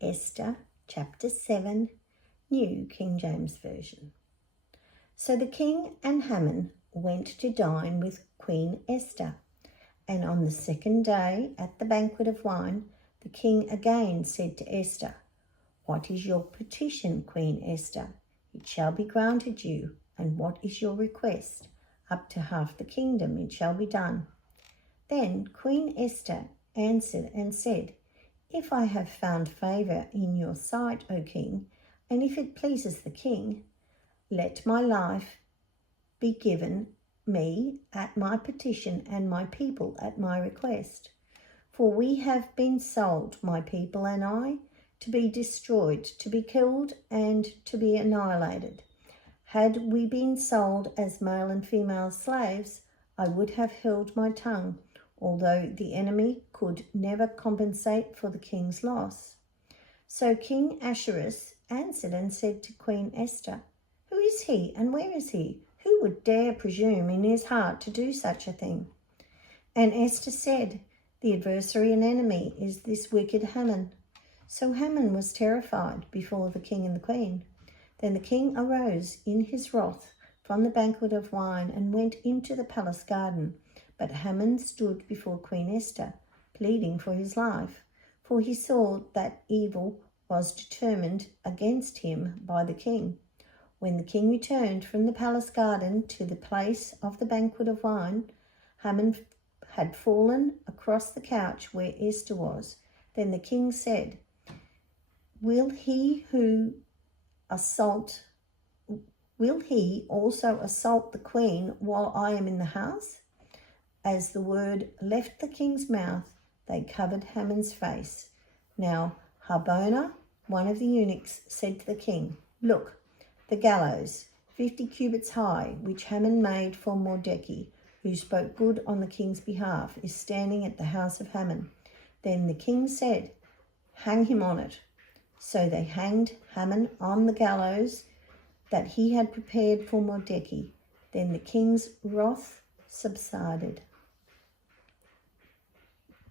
Esther chapter 7, New King James Version. So the king and Haman went to dine with Queen Esther, and on the second day at the banquet of wine, the king again said to Esther, "What is your petition, Queen Esther? It shall be granted you. And what is your request? Up to half the kingdom it shall be done." Then Queen Esther answered and said, "If I have found favour in your sight, O king, and if it pleases the king, let my life be given me at my petition and my people at my request. For we have been sold, my people and I, to be destroyed, to be killed, and to be annihilated. Had we been sold as male and female slaves, I would have held my tongue, although the enemy could never compensate for the king's loss." So King Ahasuerus answered and said to Queen Esther, "Who is he and where is he? Who would dare presume in his heart to do such a thing?" And Esther said, "The adversary and enemy is this wicked Haman." So Haman was terrified before the king and the queen. Then the king arose in his wrath from the banquet of wine and went into the palace garden. But Haman stood before Queen Esther, pleading for his life, for he saw that evil was determined against him by the king. When the king returned from the palace garden to the place of the banquet of wine, Haman had fallen across the couch where Esther was. Then the king said, Will he also assault the queen while I am in the house?" As the word left the king's mouth, they covered Haman's face. Now Harbona, one of the eunuchs, said to the king, "Look, the gallows, 50 cubits high, which Haman made for Mordecai, who spoke good on the king's behalf, is standing at the house of Haman." Then the king said, "Hang him on it." So they hanged Haman on the gallows that he had prepared for Mordecai. Then the king's wrath subsided.